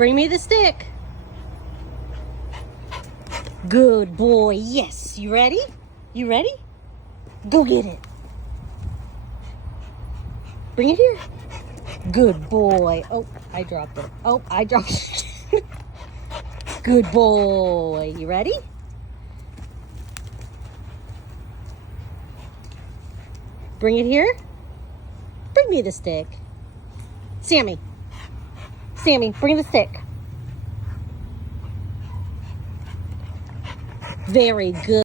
Bring me the stick. Good boy. Yes. You ready? You ready? Go get it. Bring it here. Good boy. Oh, I dropped it. Oh, I dropped it. Good boy. You ready? Bring it here. Bring me the stick. Sammy. Sammy, bring the stick. Very good.